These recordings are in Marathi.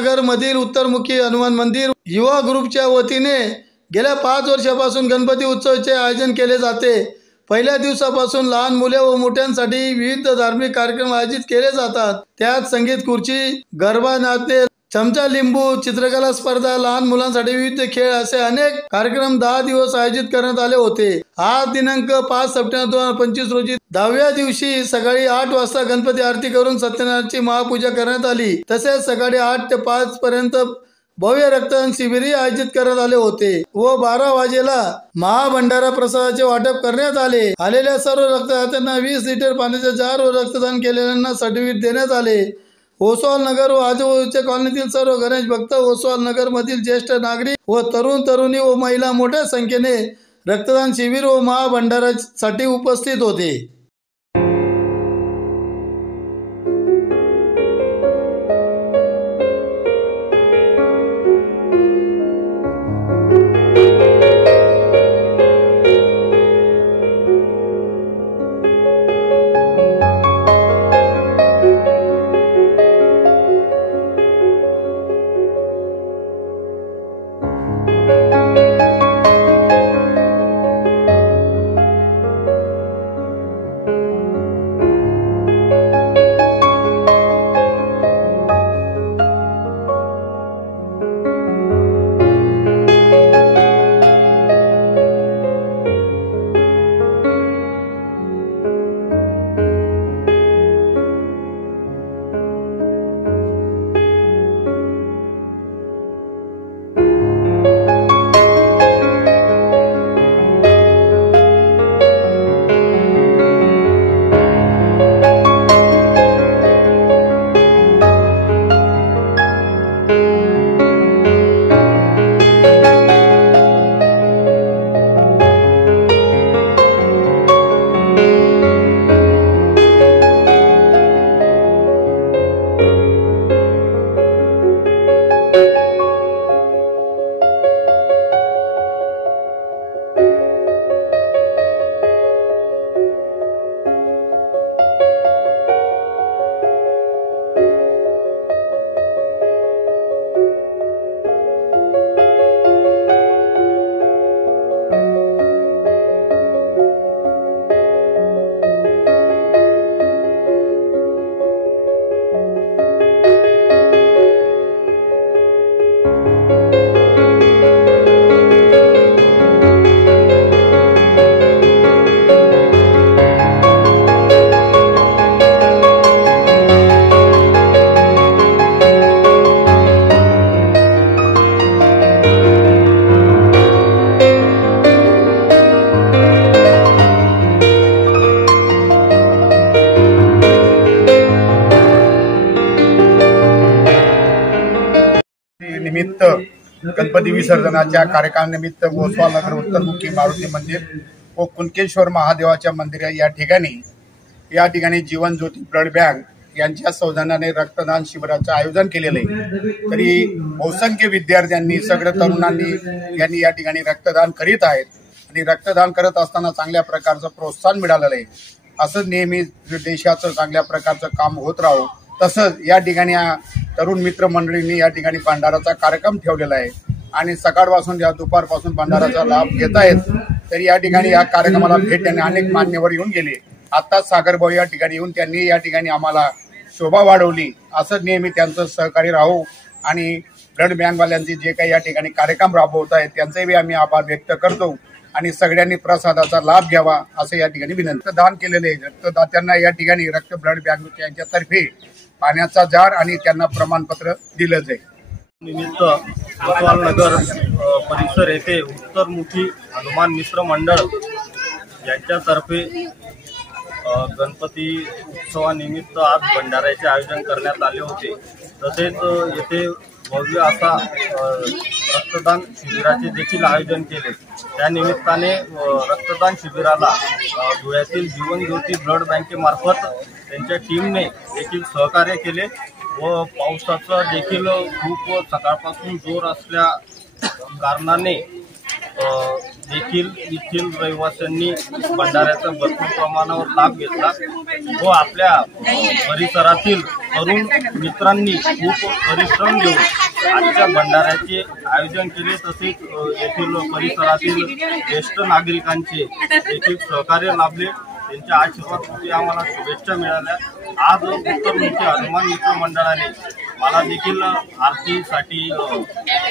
नगर मधील उत्तरमुखी हनुमान मंदिर युवा ग्रुपच्या वतीने गेल्या 5 वर्षापासून गणपती उत्सवाचे आयोजन केले जाते। पहिल्या दिवसापासून लहान मुले व मोठ्यांसाठी विविध धार्मिक कार्यक्रम आयोजित केले जातात। त्यात संगीत खुर्ची, गरबा, नाचणे, चमचा लिंबू, चित्रकला स्पर्धा, लहान मुलांसाठी विविध खेळ असे अनेक कार्यक्रम 10 दिवस आयोजित करण्यात आले होते। आज दिनांक 5 सप्टेंबर 2025 रोजी 10व्या दिवशी सकाळी 8 वाजता गणपती आरती करून सत्यनारायणाची महापूजा करण्यात आली। तसेच सकाळी 8 ते 5 पर्यंत भव्य रक्तदान शिबिरही आयोजित करण्यात आले होते व 12 वाजेला महाभंडारा प्रसादाचे वाटप करण्यात आले। आलेल्या सर्व रक्तदात्यांना 20 लिटर पाण्याचे जार व रक्तदान केलेल्यांना सर्टिफिकेट देण्यात आले। ओसवाल नगर व आजूबाजूच्या कॉलनीतील सर्व गणेश भक्त, ओसवाल नगर मधील ज्येष्ठ नागरिक व तरुण तरुणी व महिला मोठ्या संख्येने रक्तदान शिबिर व महाभंडारासाठी उपस्थित होते। निमित्त गणपती विसर्जनाच्या कार्यक्रमानिमित्त ओसवाल नगर उत्तरमुखी मारुती मंदिर व कुणकेश्वर महादेवाच्या मंदिर या ठिकाणी जीवन ज्योती ब्लड बँक यांच्या सौजन्याने रक्तदान शिबिराचं आयोजन केलेलं आहे। तरी बहुसंख्य विद्यार्थ्यांनी, सगळ्या तरुणांनी यांनी या ठिकाणी रक्तदान करीत आहेत आणि रक्तदान करत असताना चांगल्या प्रकारचं प्रोत्साहन मिळालेलं आहे। असं नेहमी देशाचं चांगल्या प्रकारचं काम होत राहो। तसंच या ठिकाणी तरुण मित्र मंडळींनी या ठिकाणी भंडाराचा कार्यक्रम ठेवलेला आहे आणि सकाळपासून या दुपारपासून भंडाराचा लाभ घेत आहेत। तरी या ठिकाणी या कार्यक्रमाला भेट देणे अनेक मान्यवर येऊन गेले। आता सागरभाऊ या ठिकाणी येऊन त्यांनी या ठिकाणी आम्हाला शोभा वाढवली। असं नेहमी त्यांचं सहकार्य राहू आणि ब्लड बँकवाल्यांचे जे काही या ठिकाणी कार्यक्रम राबवत आहेत त्यांचेही आम्ही आभार व्यक्त करतो आणि सगळ्यांनी प्रसादाचा लाभ घ्यावा असं या ठिकाणी विनंती। दान केलेले रक्तदात्यांना या ठिकाणी रक्त ब्लड बँक यांच्यातर्फे पाण्याचा जार आणि त्यांना प्रमाणपत्र दिलं जाईल। निमित्त ओसवाल नगर परिसर येथे उत्तरमुखी हनुमान मित्र मंडळ यांच्यातर्फे गणपती उत्सवानिमित्त आज भंडाऱ्याचे आयोजन करण्यात आले होते। तसेच येथे भव्य असा रक्तदान शिबिराचे देखील आयोजन केले। त्या निमित्ताने रक्तदान शिबिराला धुळ्यातील जीवन ज्योती ब्लड बँकेमार्फत त्यांच्या टीमने देखील सहकार्य केले व पावसाचा देखील खूप सकाळपासून जोर असल्या कारणाने देखील येथील रहिवाशांनी भंडाऱ्याचा भरपूर प्रमाणावर लाभ घेतला व आपल्या परिसरातील तरुण मित्रांनी खूप परिश्रम घेऊन आजच्या भंडाऱ्याचे आयोजन केले। तसेच येथील परिसरातील ज्येष्ठ नागरिकांचे देखील सहकार्य लाभले, त्यांच्या आशीर्वादासाठी आम्हाला शुभेच्छा मिळाल्या। आज उत्तरमुखी हनुमान मित्र मंडळाने मला देखील आरतीसाठी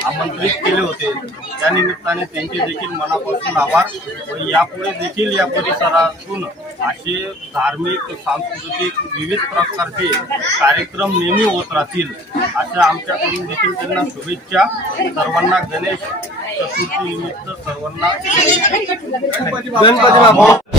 आमंत्रित केले होते, त्या निमित्ताने त्यांचे देखील मनापासून आभार व यापुढे देखील या परिसरातून असे धार्मिक सांस्कृतिक विविध प्रकारचे कार्यक्रम नेहमी होत राहतील अशा आमच्याकडून देखील त्यांना शुभेच्छा। सर्वांना गणेश चतुर्थी निमित्त सर्वांना गणपती बाप्पा